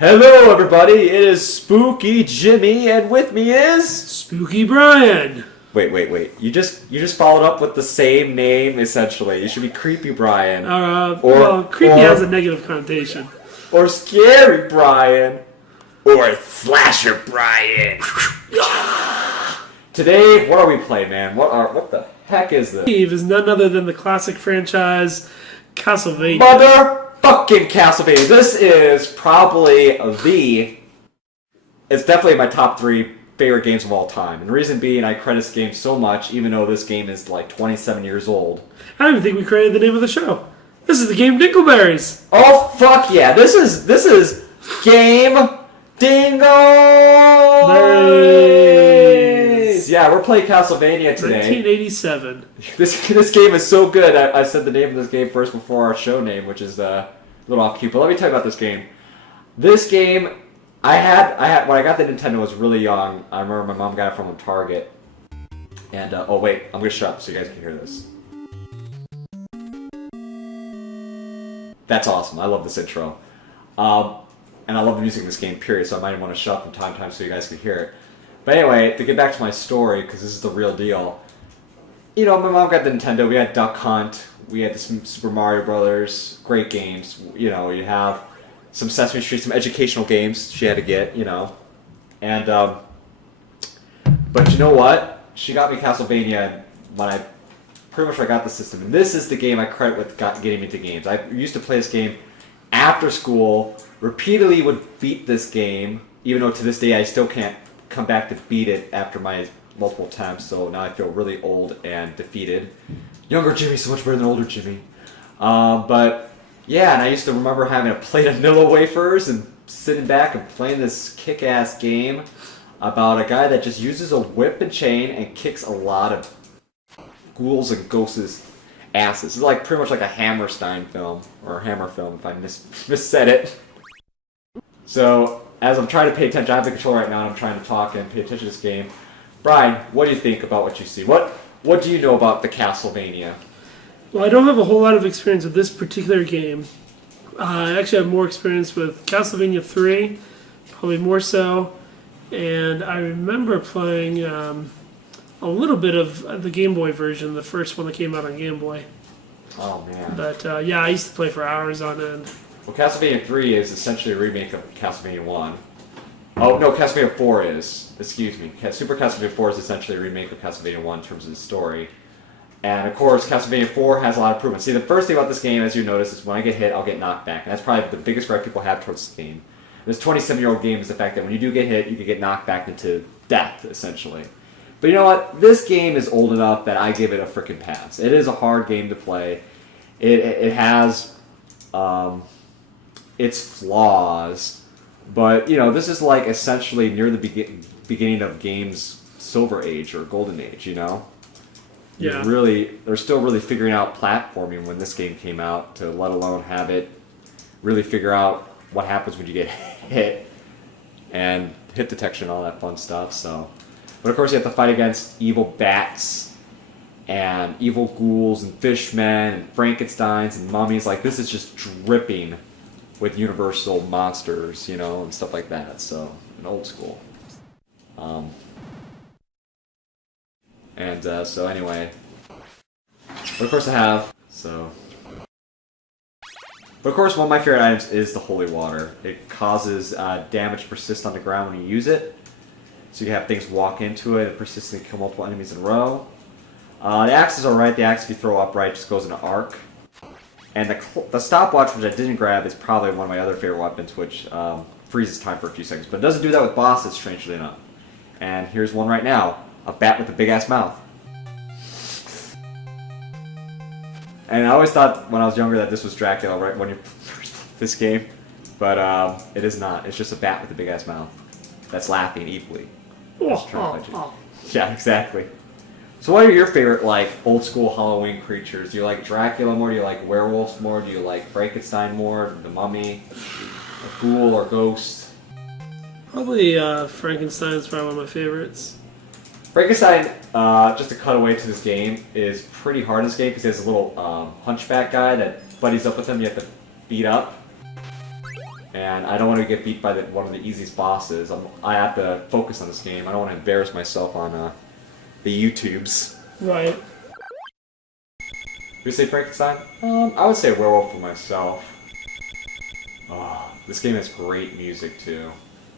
Hello, everybody. It is Spooky Jimmy, and with me is Spooky Brian. Wait. You just followed up with the same name essentially. You should be Creepy Brian, Creepy has a negative connotation. or Scary Brian, or Slasher Brian. Today, what are we playing, man? What the heck is this? Steve is none other than the classic franchise Castlevania. Motherfucking Castlevania. This is probably it's definitely my top 3 favorite games of all time. And the reason being, I credit this game so much, even though this game is like 27 years old. I don't even think we created the name of the show. This is the game Dingleberries. Oh fuck yeah! This is game Dingleberries. Yeah, we're playing Castlevania today. 1987. This game is so good. I said the name of this game first before our show name, which is a little off cue. But let me tell you about this game. This game, I had when I got the Nintendo, I was really young. I remember my mom got it from Target. And oh wait, I'm gonna shut up so you guys can hear this. That's awesome. I love this intro. And I love the music in this game, period. So I might want to shut up from time to time so you guys can hear it. But anyway, to get back to my story, because this is the real deal. You know, my mom got the Nintendo. We had Duck Hunt. We had some Super Mario Brothers. Great games. You know, you have some Sesame Street, some educational games she had to get, you know. And, but you know what? She got me Castlevania when I got the system. And this is the game I credit with getting me into games. I used to play this game after school, repeatedly would beat this game, even though to this day I still can't come back to beat it after my multiple attempts, so now I feel really old and defeated. Younger Jimmy's so much better than older Jimmy. But yeah, and I used to remember having a plate of Nilla wafers and sitting back and playing this kick-ass game about a guy that just uses a whip and chain and kicks a lot of ghouls and ghosts' asses. It's like pretty much like a Hammerstein film, or a Hammer film if I missaid it. So, as I'm trying to pay attention, I have the controller right now and I'm trying to talk and pay attention to this game. Brian, what do you think about what you see? What do you know about the Castlevania? Well, I don't have a whole lot of experience with this particular game. I actually have more experience with Castlevania 3, probably more so. And I remember playing a little bit of the Game Boy version, the first one that came out on Game Boy. Oh, man. But yeah, I used to play for hours on end. Well, Castlevania 3 is essentially a remake of Castlevania 1. Oh, no, Castlevania 4 is. Excuse me. Super Castlevania 4 is essentially a remake of Castlevania 1 in terms of the story. And, of course, Castlevania 4 has a lot of improvements. See, the first thing about this game, as you notice, is when I get hit, I'll get knocked back. And that's probably the biggest gripe people have towards this game. This 27-year-old game is the fact that when you do get hit, you can get knocked back into death, essentially. But you know what? This game is old enough that I give it a frickin' pass. It is a hard game to play. It has its flaws, but you know, this is like essentially near the beginning of games' silver age or golden age. You know, Yeah. They're still really figuring out platforming when this game came out, to let alone have it really figure out what happens when you get hit and hit detection and all that fun stuff. So. But of course you have to fight against evil bats and evil ghouls and fishmen and Frankensteins and mummies. Like, this is just dripping with universal monsters, you know, and stuff like that. So, an old school. So anyway. But of course I have, so. But of course one of my favorite items is the holy water. It causes damage to persist on the ground when you use it. So you can have things walk into it and persistently kill multiple enemies in a row. The axe is alright. The axe, if you throw upright, just goes in an arc. And the stopwatch, which I didn't grab, is probably one of my other favorite weapons, which freezes time for a few seconds. But it doesn't do that with bosses, strangely enough. And here's one right now. A bat with a big-ass mouth. And I always thought when I was younger that this was Dracula, right, when you first played this game. But it is not. It's just a bat with a big-ass mouth that's laughing evilly. Yeah, exactly. So what are your favorite, like, old school Halloween creatures? Do you like Dracula more? Do you like werewolves more? Do you like Frankenstein more? The mummy? A ghoul or ghost? Probably Frankenstein is probably one of my favorites. Frankenstein, just to cut away to this game, is pretty hard in this game because he has a little hunchback guy that buddies up with him you have to beat up. and I don't want to get beat by one of the easiest bosses. I have to focus on this game. I don't want to embarrass myself on the YouTubes. Right. You say Frankenstein? I would say Werewolf for myself. Oh, this game has great music too.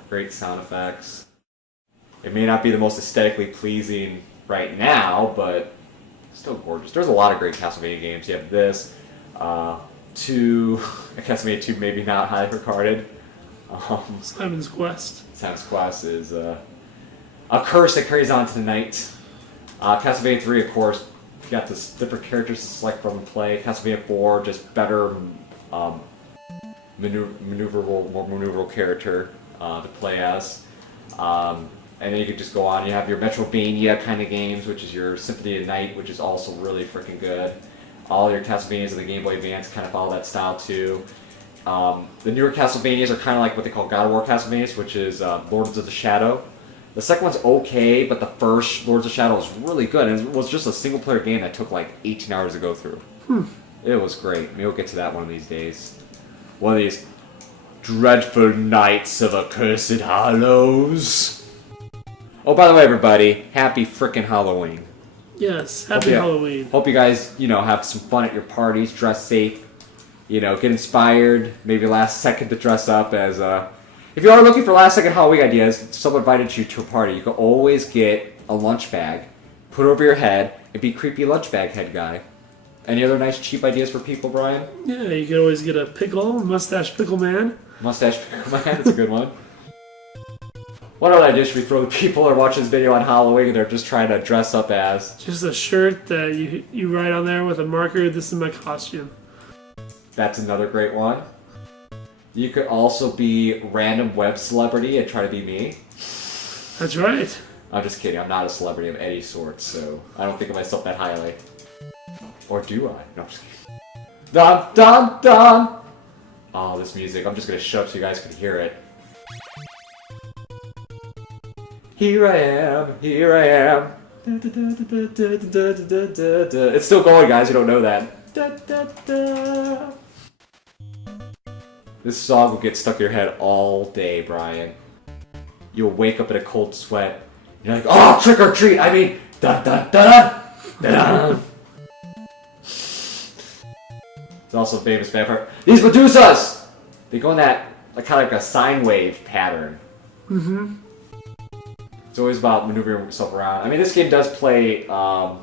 Great sound effects. It may not be the most aesthetically pleasing right now, but still gorgeous. There's a lot of great Castlevania games. You have this, 2, Castlevania 2 maybe not highly regarded. Simon's Quest. Simon's Quest is a curse that carries on to the night. Castlevania 3, of course, you got the different characters to select from and play. Castlevania 4, just better maneuverable, more maneuverable character to play as. And then you could just go on. You have your Metrovania kind of games, which is your Symphony of the Night, which is also really freaking good. All your Castlevanias of the Game Boy Advance kind of follow that style too. The newer Castlevanias are kind of like what they call God of War Castlevanias, which is Lords of the Shadow. The second one's okay, but the first Lords of the Shadow was really good. And it was just a single-player game that took like 18 hours to go through. It was great. Maybe we'll get to that one of these days. One of these dreadful nights of accursed hollows. Oh, by the way, everybody, happy frickin' Halloween. Yes, happy Halloween. Hope you guys, have some fun at your parties, dress safe, get inspired, maybe last second to dress up as, if you are looking for last second Halloween ideas, someone invited you to a party, you can always get a lunch bag, put it over your head, and be creepy lunch bag head guy. Any other nice cheap ideas for people, Brian? Yeah, you can always get a pickle, mustache pickle man. Mustache pickle man, that's a good one. What other ideas should we throw the people who are watching this video on Halloween and they're just trying to dress up as? Just a shirt that you write on there with a marker, this is my costume. That's another great one. You could also be random web celebrity and try to be me. That's right. I'm just kidding, I'm not a celebrity of any sort, so I don't think of myself that highly. Or do I? No, I'm just kidding. Dun dun dun! Oh, this music, I'm just gonna shut up so you guys can hear it. Here I am, here I am. It's still going, guys, you don't know that. This song will get stuck in your head all day, Brian. You'll wake up in a cold sweat. You're like, oh, trick or treat, I mean, dun dun dun dun dun. It's also a famous fanfare. These Medusas! They go in that, kind of like a sine wave pattern. Mm-hmm. It's always about maneuvering yourself around. I mean, this game does play no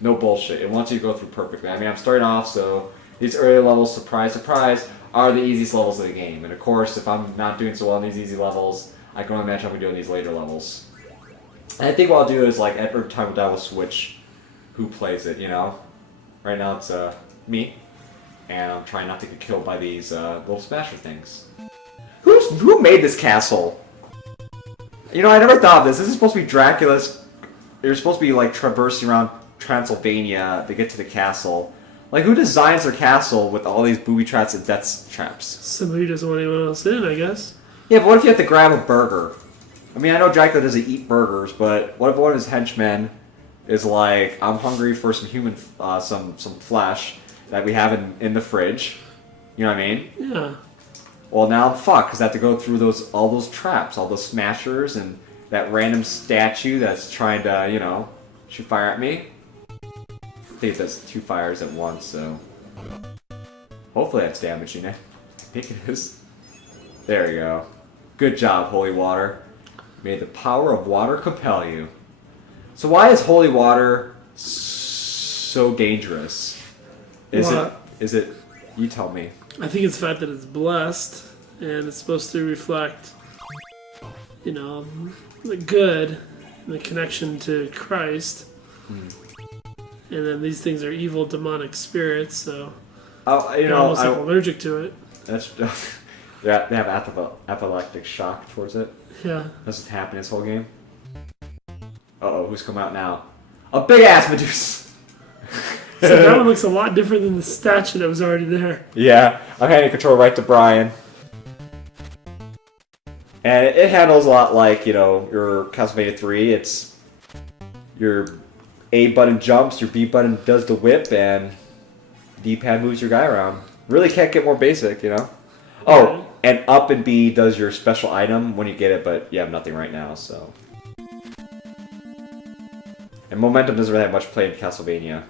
bullshit. It wants you to go through perfectly. I mean, I'm starting off, so these early levels, surprise, surprise, are the easiest levels of the game. And of course, if I'm not doing so well on these easy levels, I can only imagine I'm doing these later levels. And I think what I'll do is, every time I will switch who plays it, Right now it's me, and I'm trying not to get killed by these little smasher things. Who made this castle? I never thought of this. This is supposed to be Dracula's. You're supposed to be traversing around Transylvania to get to the castle. Who designs their castle with all these booby traps and death traps? Somebody who doesn't want anyone else in, I guess. Yeah, but what if you have to grab a burger? I mean, I know Dracula doesn't eat burgers, but what if one of his henchmen is like, I'm hungry for some human, some flesh that we have in the fridge. You know what I mean? Yeah. Well, now I'm fucked because I have to go through all those traps, all those smashers, and that random statue that's trying to, shoot fire at me. I think it does 2 fires at once, so hopefully that's damaging it. I think it is. There we go. Good job, holy water. May the power of water compel you. So why is holy water so dangerous? Is it? You tell me. I think it's the fact that it's blessed, and it's supposed to reflect, the good, and the connection to Christ. And then these things are evil, demonic spirits, so you're almost allergic to it. That's they have apoplectic shock towards it. Yeah. That's what's happening this whole game. Uh-oh, who's come out now? A big-ass Medusa! So that one looks a lot different than the statue that was already there. Yeah, I'm handing control right to Brian. And it handles a lot like, your Castlevania 3. It's your A button jumps, your B button does the whip, and D-pad moves your guy around. Really can't get more basic, Oh, And up and B does your special item when you get it, but you have nothing right now, so. And momentum doesn't really have much play in Castlevania.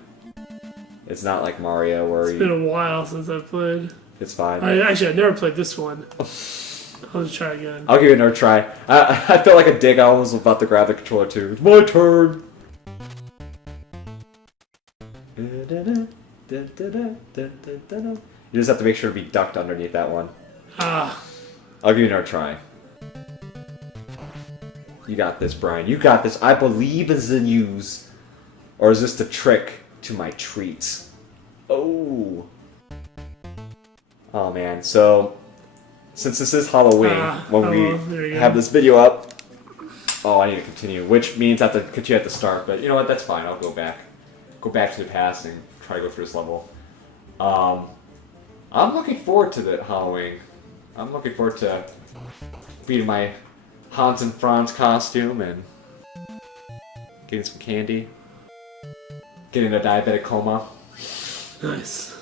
It's not like Mario where It's been a while since I've played. It's fine. I've never played this one. I'll just try again. I'll give you another try. I felt like a dick. I almost was about to grab the controller too. It's my turn! You just have to make sure to be ducked underneath that one. Ah. I'll give you another try. You got this, Brian. You got this. I believe in yous. Or is this the trick to my treats? Oh. Oh, man. So, since this is Halloween, when we have this video up... Oh, I need to continue. Which means I have to continue at the start. But you know what? That's fine. I'll go back. Go back to the past and try to go through this level. I'm looking forward to the Halloween. I'm looking forward to being my Hans and Franz costume and getting some candy. Getting a diabetic coma. Nice.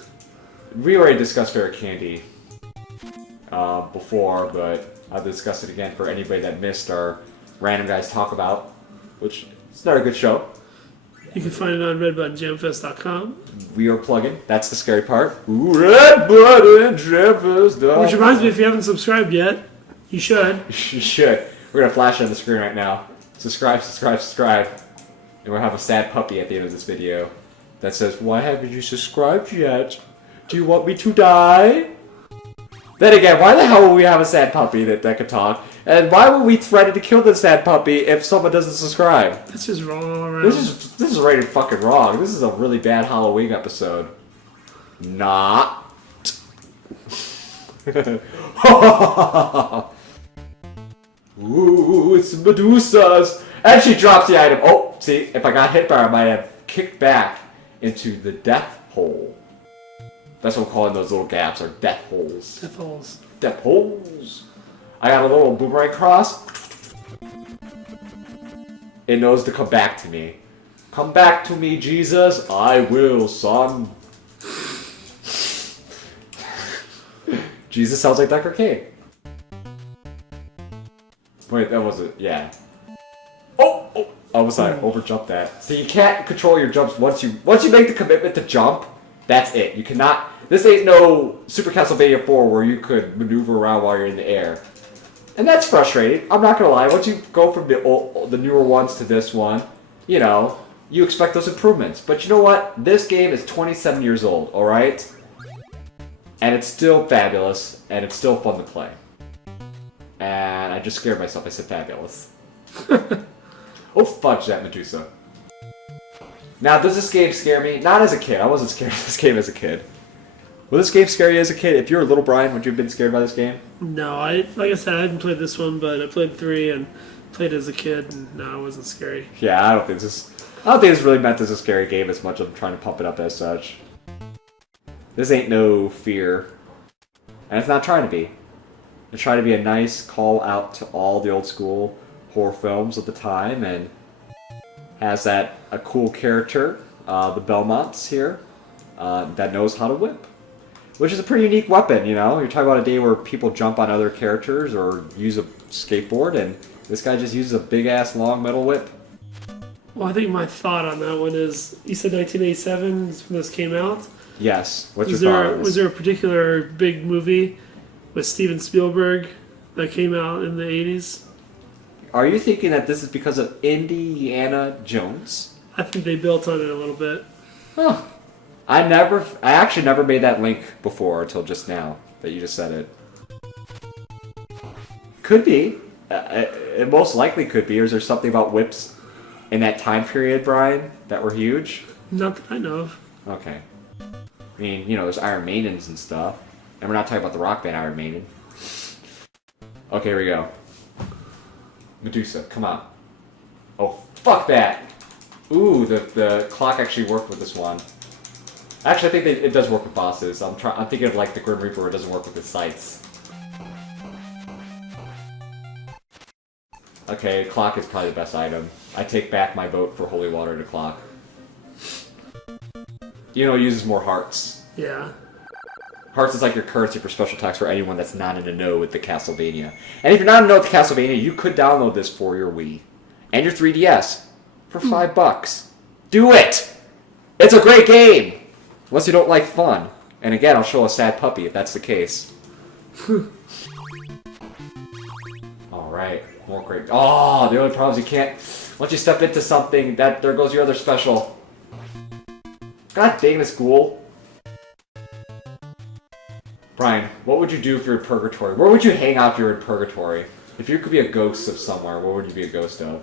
We already discussed favorite candy before, but I'll discuss it again for anybody that missed our Random Guys Talk About, which is not a good show. You can find it on redbuttonjamfest.com. We are plugging. That's the scary part. Ooh, redbuttonjamfest.com. Which reminds me, if you haven't subscribed yet, you should. You should. We're going to flash it on the screen right now. Subscribe, subscribe, subscribe. And we'll have a sad puppy at the end of this video that says, "Why haven't you subscribed yet? Do you want me to die?" Then again, why the hell would we have a sad puppy that could talk? And why would we threaten to kill the sad puppy if someone doesn't subscribe? That's just wrong all around. This is rated fucking wrong. This is a really bad Halloween episode. Not. Ooh, it's Medusa's. And she drops the item. Oh, see, if I got hit by her, I might have kicked back into the death hole. That's what I'm calling those little gaps, are death holes. Death holes. Death holes. I got a little boomerang cross. It knows to come back to me. Come back to me, Jesus. I will, son. Jesus sounds like Dr. King. Wait, that wasn't. Yeah. Oh, oh! Almost I overjumped that. So you can't control your jumps once you make the commitment to jump. That's it. You cannot. This ain't no Super Castlevania 4 where you could maneuver around while you're in the air. And that's frustrating. I'm not gonna lie. Once you go from the newer ones to this one, you know, you expect those improvements. But you know what? This game is 27 years old, alright? And it's still fabulous, and it's still fun to play. And I just scared myself. I said fabulous. Oh, fudge that, Medusa. Now, does this game scare me? Not as a kid. I wasn't scared of this game as a kid. Will this game scare you as a kid? If you were a little Brian, would you have been scared by this game? No, like I said, I haven't played this one, but I played 3 and played as a kid, and no, it wasn't scary. Yeah, I don't think this really meant as a scary game as much as I'm trying to pump it up as such. This ain't no fear. And it's not trying to be. It's trying to be a nice call out to all the old school horror films of the time, and has a cool character, the Belmonts here, that knows how to whip. Which is a pretty unique weapon, you know? You're talking about a day where people jump on other characters or use a skateboard, and this guy just uses a big-ass long metal whip. Well, I think my thought on that one is, you said 1987 is when this came out? Yes. What's your thought on this? Was there a particular big movie with Steven Spielberg that came out in the 80s? Are you thinking that this is because of Indiana Jones? I think they built on it a little bit. Huh. I actually never made that link before until just now that you just said it. Could be. It most likely could be. Or is there something about whips in that time period, Brian, that were huge? Not that I know of. Okay. I mean, you know, there's Iron Maidens and stuff. And we're not talking about the rock band Iron Maiden. Okay, here we go. Medusa, come on. Oh, fuck that! Ooh, the clock actually worked with this one. Actually, I think it does work with bosses. I'm thinking of like the Grim Reaper where it doesn't work with its sights. Okay, clock is probably the best item. I take back my vote for holy water to clock. You know, it uses more hearts. Yeah. Hearts is like your currency for special attacks for anyone that's not in the know with the Castlevania. And if you're not in the know with the Castlevania, you could download this for your Wii and your 3DS for $5. Do it! It's a great game! Unless you don't like fun. And again, I'll show a sad puppy if that's the case. Alright, more great. Oh, the only problem is you can't... Once you step into something, there goes your other special. God dang this ghoul. Brian, what would you do if you're in purgatory? Where would you hang out if you were in purgatory? If you could be a ghost of somewhere, where would you be a ghost of?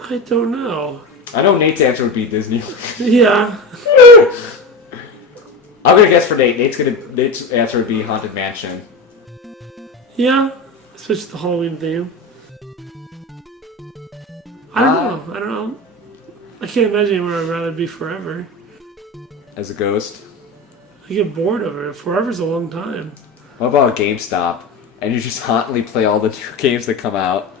I don't know. I know Nate's answer would be Disney. Yeah. I'm gonna guess for Nate. Nate's answer would be Haunted Mansion. Yeah. Especially the Halloween theme. I don't know. I can't imagine anywhere I'd rather be forever. As a ghost? I get bored of it. Forever's a long time. What about a GameStop? And you just hauntingly play all the new games that come out?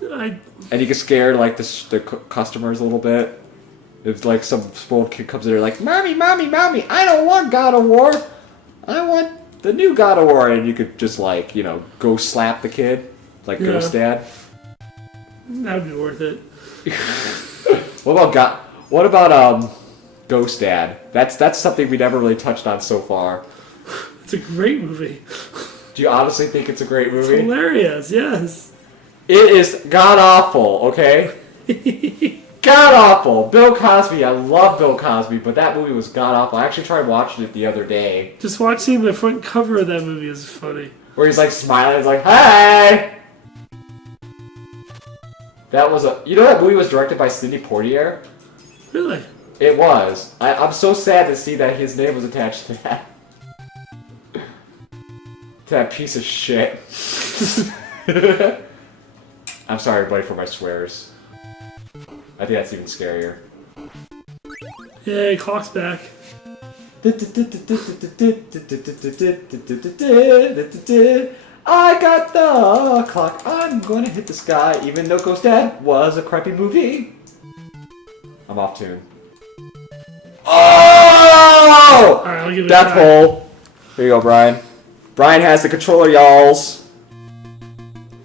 And you get scared, like, the customers a little bit? If, like, some spoiled kid comes in there like, Mommy, Mommy, Mommy, I don't want God of War! I want the new God of War! And you could just, like, you know, go slap the kid. Like Ghost Dad. That would be worth it. What about Ghost Dad? That's something we never really touched on so far. It's a great movie. Do you honestly think it's a great movie? It's hilarious, yes. It is god-awful, okay? God-awful! Bill Cosby, I love Bill Cosby, but that movie was god-awful. I actually tried watching it the other day. Just watching the front cover of that movie is funny. Where he's like smiling, he's like, hey! That was you know that movie was directed by Sidney Poitier? Really? It was. I'm so sad to see that his name was attached to that. To that piece of shit. I'm sorry, everybody, for my swears. I think that's even scarier. Yay, clock's back. I got the clock. I'm gonna hit the sky, even though Ghost Dad was a crappy movie. I'm off tune. Oh! Alright, I'll give it Death a try. hole. Here you go, Brian. Brian has the controller, y'alls.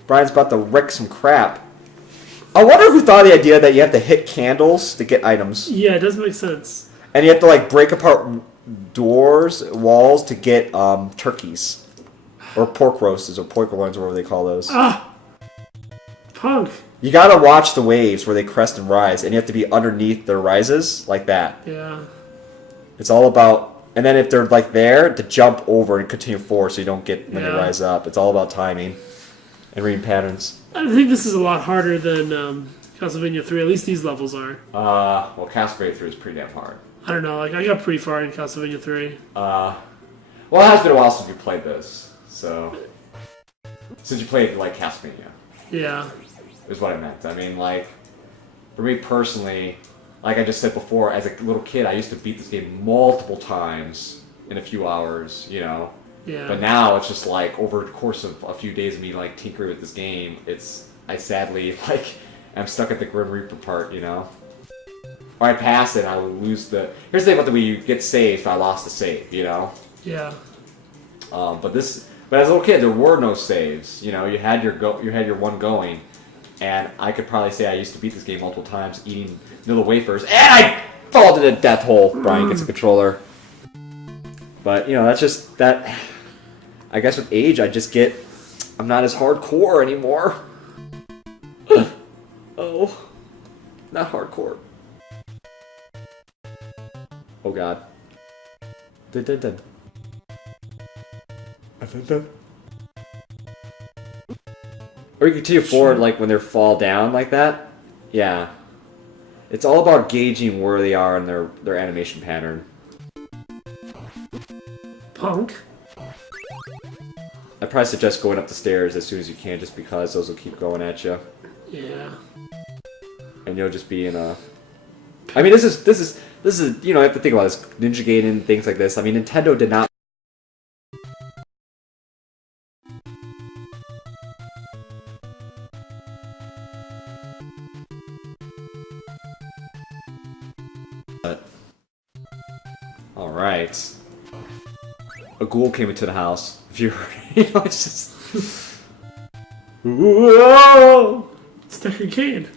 Brian's about to wreck some crap. I wonder who thought of the idea that you have to hit candles to get items. Yeah, it does make sense. And you have to, like, break apart walls to get turkeys. Or pork roasts, or pork loins, or whatever they call those. Ah! Punk. You gotta watch the waves where they crest and rise, and you have to be underneath their rises, like that. Yeah. It's all about... And then if they're, like, there, to jump over and continue forward so you don't get when they rise up. It's all about timing and reading patterns. I think this is a lot harder than Castlevania 3. At least these levels are. Well, Castlevania 3 is pretty damn hard. I don't know. Like, I got pretty far in Castlevania 3. Well, it has been a while since you played this, so... Since you played, like, Castlevania. Yeah. Is what I meant. I mean, like, for me personally, like I just said before, as a little kid, I used to beat this game multiple times in a few hours, you know? Yeah. But now it's just like, over the course of a few days of me, like, tinkering with this game, I sadly, like, I'm stuck at the Grim Reaper part, you know? Or I pass it, I will lose the... Here's the thing about the Wii, you get saved, I lost the save, you know? Yeah. But as a little kid, there were no saves, you know? You had your one going. And I could probably say I used to beat this game multiple times, eating little wafers, and I fall to the death hole. Brian gets a controller. But, you know, that's just, that... I guess with age, I'm not as hardcore anymore. Oh. Not hardcore. Oh, God. Dun, dun, dun. Dun, dun. Or you continue forward, like, when they fall down like that. Yeah. It's all about gauging where they are in their animation pattern. Punk. I'd probably suggest going up the stairs as soon as you can, just because those will keep going at you. Yeah. And you'll just be in a... I mean, this is, you know, you have to think about this. Ninja Gaiden, things like this. I mean, Nintendo did not... Alright. a ghoul came into the house. If you heard it, it's just... Whoa! It's Deckard Cain.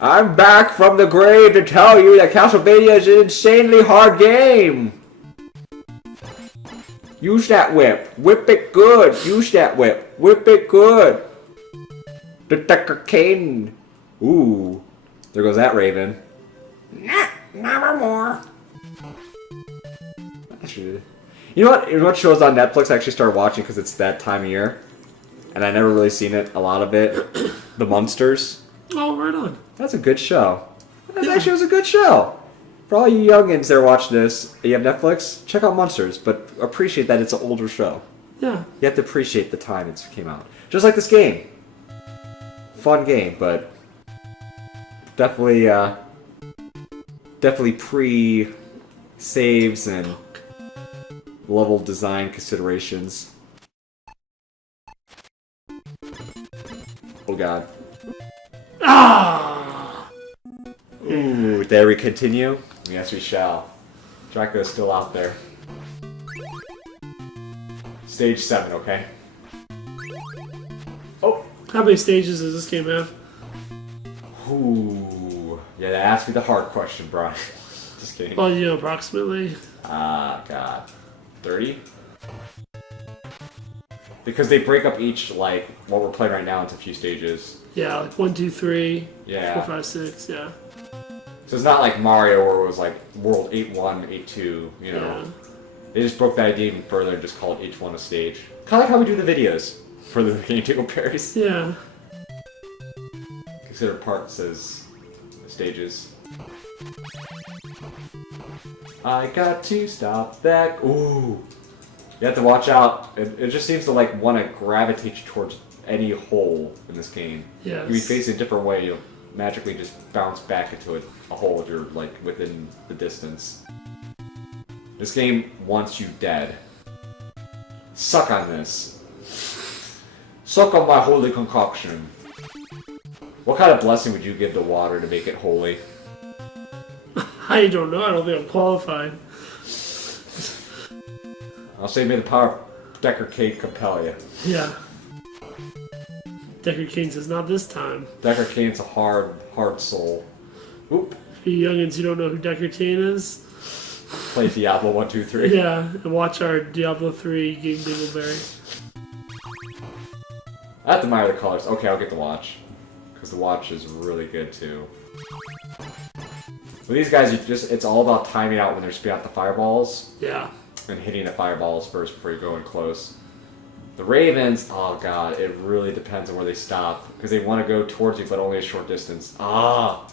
I'm back from the grave to tell you that Castlevania is an insanely hard game! Use that whip. Whip it good. Use that whip. Whip it good. The Deckard Cain. Ooh. There goes that raven. Nah, never more. Actually, you know what? You know what shows on Netflix I actually started watching because it's that time of year? And I never really seen it, a lot of it. The Munsters. Oh, right on. That's a good show. That actually was a good show. For all you youngins that are watching this, you have Netflix, check out Munsters, but appreciate that it's an older show. Yeah. You have to appreciate the time it came out. Just like this game. Fun game, but definitely pre-saves and level design considerations. Oh god. Ah! Ooh, dare we continue? Yes, we shall. Dracula's still out there. Stage 7, okay? Oh! How many stages does this game have? Ooh. Yeah, ask me the hard question, Brian. Just kidding. Well, you know, approximately. God. 30? Because they break up each, like, what we're playing right now into a few stages. Yeah, like 1, 2, 3, Yeah. 4, 5, 6, yeah. So it's not like Mario where it was like World 8-1, 8-2, you know. Yeah. They just broke that idea even further and just called each one a stage. Kind of like how we do the videos for the game Dingleberries. Yeah. Consider parts as stages. I got to stop that. Ooh. You have to watch out. It just seems to like want to gravitate you towards any hole in this game. Yes. You face it a different way, you'll magically just bounce back into a hole if you're like within the distance. This game wants you dead. Suck on this. Suck on my holy concoction. What kind of blessing would you give to water to make it holy? I don't know. I don't think I'm qualified. I'll say may the power of Deckard Cain compel you. Yeah. Deckard Cain says, not this time. Deckard Cain's a hard soul. Oop. For you youngins who don't know who Deckard Cain is, Play Diablo 1, 2, 3. yeah, and watch our Diablo 3 game Dingleberry. I have to admire the colors. Okay, I'll get the watch. Because the watch is really good too. With these guys, it's all about timing out when they're spitting out the fireballs. Yeah. And hitting the fireballs first before you go in close. The Ravens, oh god, it really depends on where they stop. Because they want to go towards you, but only a short distance. Ah!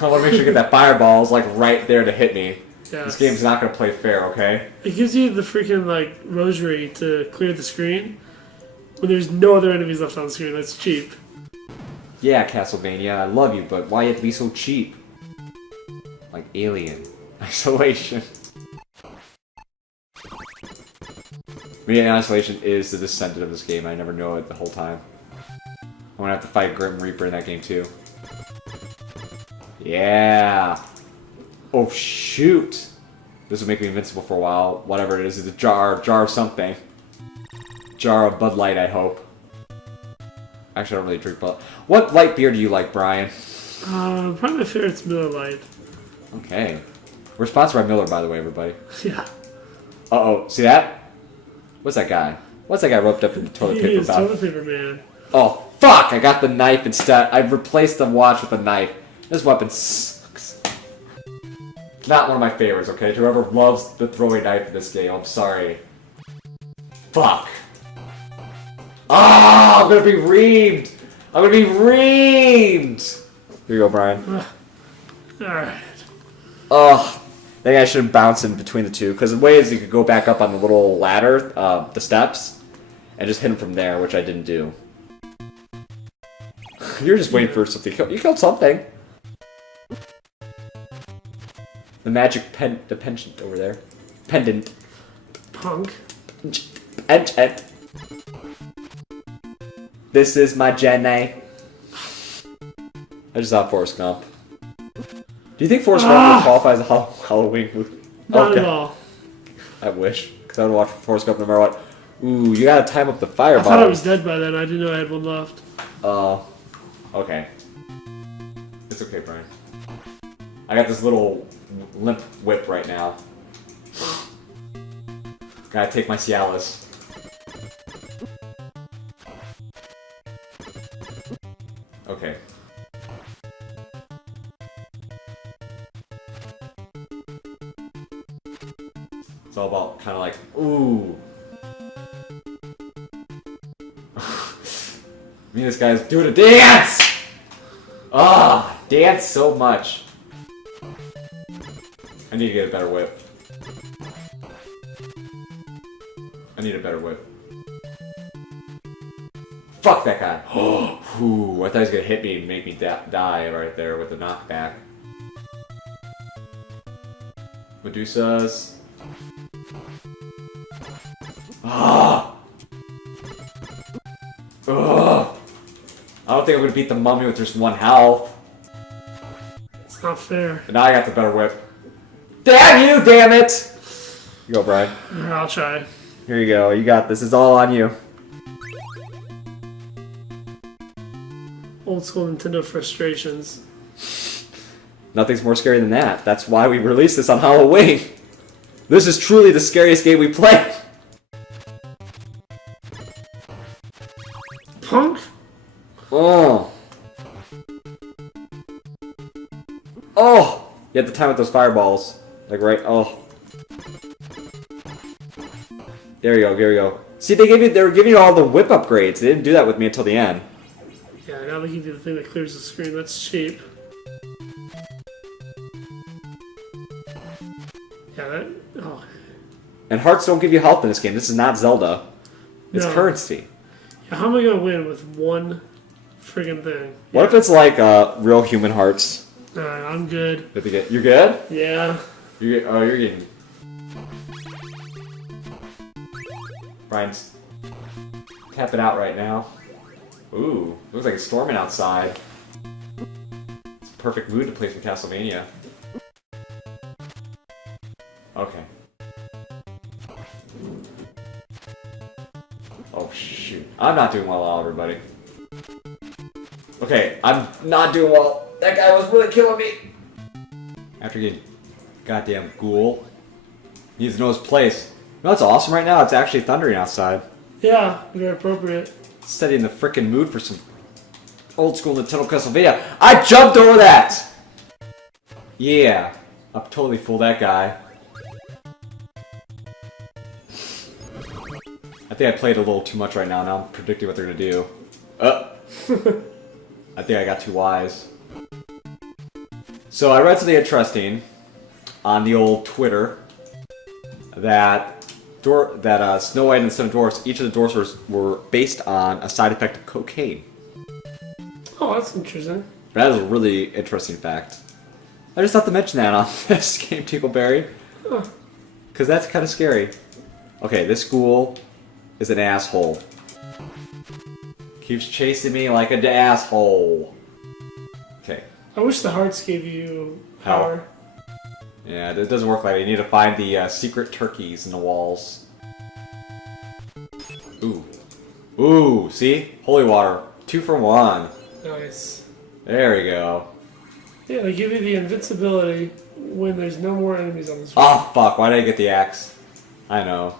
I want to make sure you get that fireballs like right there to hit me. Yes. This game's not going to play fair, okay? It gives you the freaking, like, rosary to clear the screen when there's no other enemies left on the screen. That's cheap. Yeah, Castlevania, I love you, but why you have to be so cheap? Like Alien. Isolation. Yeah, Isolation is the descendant of this game. I never know it the whole time. I'm gonna have to fight Grim Reaper in that game too. Yeah. Oh shoot. This will make me invincible for a while. Whatever it is, it's a jar of something. Jar of Bud Light, I hope. Actually, I don't really drink Bud. What light beer do you like, Brian? Probably my favorite's Miller Lite. Okay. We're sponsored by Miller, by the way, everybody. Yeah. Uh-oh, see that? What's that guy? What's that guy roped up in the toilet paper He's about? toilet paper man. Oh, fuck! I got the knife instead. I replaced the watch with a knife. This weapon sucks. Not one of my favorites, okay? Whoever loves the throwing knife in this game, I'm sorry. Fuck. Ah, I'm gonna be reamed! I'm gonna be reamed! Here you go, Brian. Alright. Ugh. I think I should bounce in between the two, because the way is you could go back up on the little ladder, the steps, and just hit him from there, which I didn't do. You're just waiting for something. You killed something. The magic the penchant over there. Pendant. Punk. Penchant. This is my Jenny. I just saw Forrest Gump. Do you think Forrest Gump would qualify as a Halloween movie? Not at all. I wish. Because I would watch Forrest Gump no matter what. Ooh, you gotta time up the fireball. I thought I was dead by then. I didn't know I had one left. Okay. It's okay, Brian. I got this little limp whip right now. Gotta take my Cialis. Okay. It's all about kind of like, ooh. Me and this guy's doing a dance! Ah, dance so much. I need to get a better whip. I need a better whip. Fuck that guy. Ooh, I thought he was gonna hit me and make me die right there with the knockback. Medusas. Ah! Ugh! I don't think I'm gonna beat the mummy with just one health. It's not fair. But now I got the better whip. Damn you, damn it! You go, Brian. I'll try. Here you go. You got this. It's all on you. Old school Nintendo frustrations. Nothing's more scary than that. That's why we released this on Halloween. This is truly the scariest game we played. Punk? Oh. Oh! You had the time with those fireballs. Like right, oh. There you go, there you go. See, they were giving you all the whip upgrades. They didn't do that with me until the end. Yeah, now they give you the thing that clears the screen. That's cheap. Yeah, that... Oh. And hearts don't give you health in this game. This is not Zelda. It's No. currency. Yeah, how am I gonna win with one friggin' thing? What if it's like real human hearts? Alright, I'm good. You're good? Yeah. You're getting... Brian's tapping out right now. Ooh, looks like it's storming outside. It's a perfect mood to play some Castlevania. Okay. Oh shoot. I'm not doing well at all, everybody. Okay, I'm not doing well. That guy was really killing me! After getting goddamn ghoul. He needs to know his place. You know what's awesome right now? It's actually thundering outside. Yeah, very appropriate. Setting the frickin' mood for some old school Nintendo Castlevania. I jumped over that! Yeah. I've totally fooled that guy. I think I played a little too much right now. Now I'm predicting what they're gonna do. I think I got too wise. So I read something interesting on the old Twitter that Snow White and the Seven Dwarfs, each of the dwarfs were based on a side effect of cocaine. Oh, that's interesting. That is a really interesting fact. I just thought to mention that on this game, Dingleberry. Because that's kind of scary. Okay, this ghoul is an asshole. Keeps chasing me like an asshole. Okay. I wish the hearts gave you power. Yeah, it doesn't work like that. You need to find the secret turkeys in the walls. Ooh. Ooh, see? Holy water. 2 for 1. Nice. There we go. Yeah, they give you the invincibility when there's no more enemies on the screen. Oh, fuck. Why did I get the axe? I know.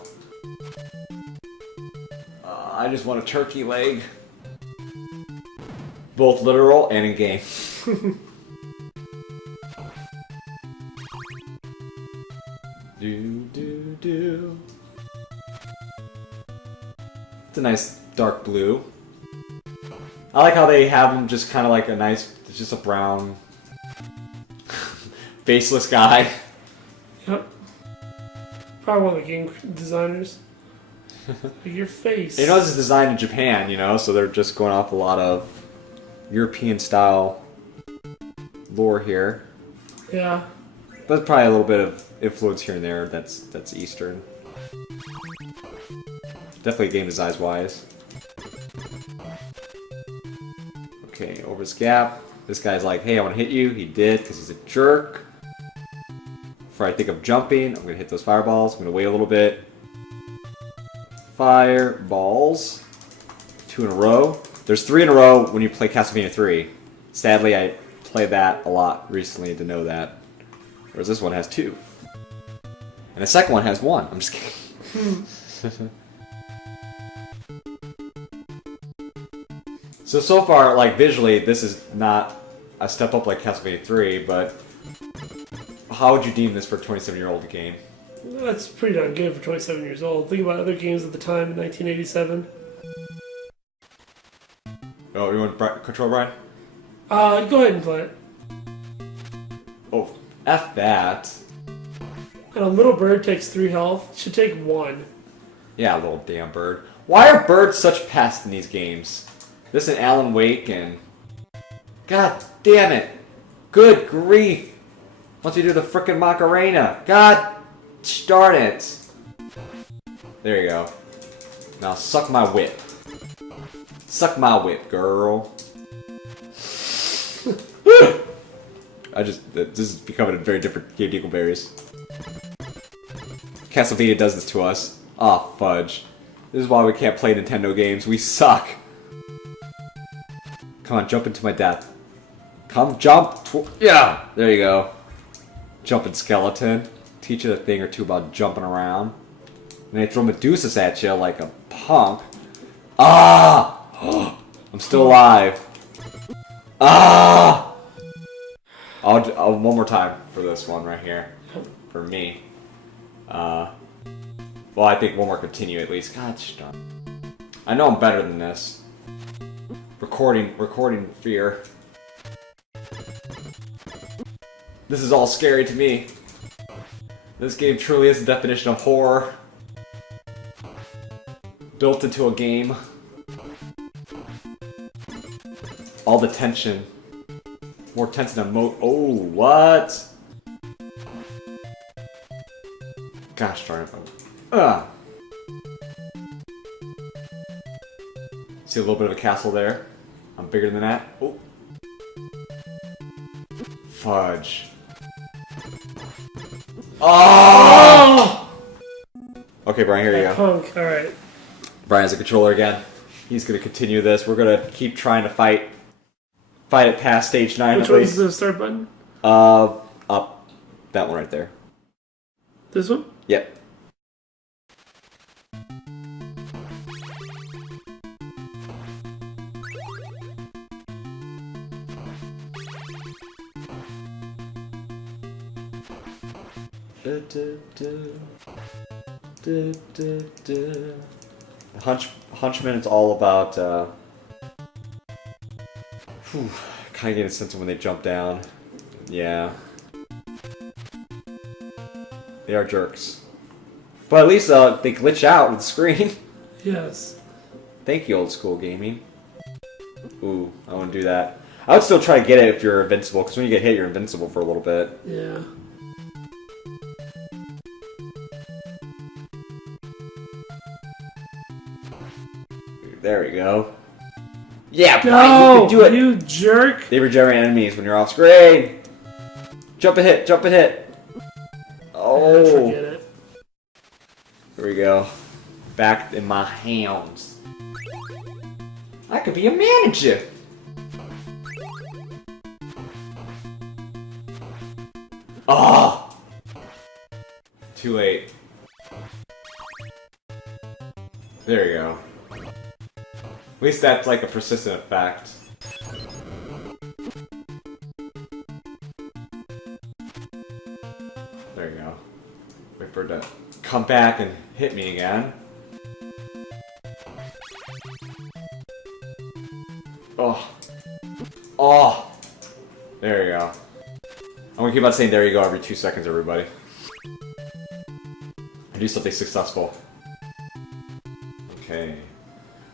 I just want a turkey leg. Both literal and in-game. Do. It's a nice dark blue. I like how they have him just kind of like a nice, it's just a brown, faceless guy. Yep. Probably one of the game designers. Like your face. You know, this is designed in Japan, you know, so they're just going off a lot of European style lore here. Yeah. But probably a little bit of influence here and there that's Eastern. Definitely game design wise. Okay, over his gap. This guy's like, hey, I want to hit you. He did, because he's a jerk. before I think of jumping, I'm gonna hit those fireballs. I'm gonna wait a little bit. Fireballs. 2 in a row. There's 3 in a row when you play Castlevania 3. Sadly, I played that a lot recently to know that. Whereas this one has 2. And the second one has 1. I'm just kidding. So far, like, visually, this is not a step up like Castlevania 3, but how would you deem this for a 27-year-old game? That's pretty darn good for 27 years old. Think about other games at the time in 1987. Oh, you want control, Brian? Go ahead and play it. Oh, F that. And a little bird takes 3 health. Should take 1. Yeah, little damn bird. Why are birds such pests in these games? This and Alan Wake and... God damn it! Good grief! Once you do the frickin' Macarena! God darn it! There you go. Now suck my whip. Suck my whip, girl. This is becoming a very different game, Dingleberries. Castlevania does this to us. Aw, oh, fudge. This is why we can't play Nintendo games. We suck. Come on, jump into my death. Come, jump. Yeah, there you go. Jumping skeleton. Teach you a thing or two about jumping around. And they throw Medusas at you like a punk. Ah! I'm still alive. Ah! I'll one more time for this one right here. For me. Well, I think one more continue at least. God darn. I know I'm better than this. Recording fear. This is all scary to me. This game truly is the definition of horror. Built into a game. All the tension. More tense than oh, what? Gosh darn it. See a little bit of a castle there? I'm bigger than that. Oh. Fudge. Oh! Okay, Brian, here you go. Punk, alright. Brian has a controller again. He's gonna continue this. We're gonna keep trying to fight it past stage 9 Which at least. one's the start button? Up. That one right there. This one? Yep. Hunchman is all about kind of get a sense of when they jump down. Yeah. They are jerks. But at least they glitch out with the screen. Yes. Thank you, old school gaming. Ooh, I want to do that. I would still try to get it if you're invincible, because when you get hit, you're invincible for a little bit. Yeah. There we go. Yeah, No, you can do it. You jerk. They regenerate enemies when you're off screen. Jump and hit, jump and hit. Oh. Forget it. Here we go. Back in my hands. I could be a manager. Oh. Too late. There you go. At least that's like a persistent effect. There you go. Wait for it to come back and hit me again. Oh. Oh. There you go. I'm gonna keep on saying there you go every 2 seconds, everybody. I do something successful. Okay.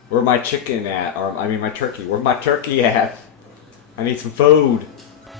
Where my chicken at? Or, I mean my turkey. Where my turkey at? I need some food.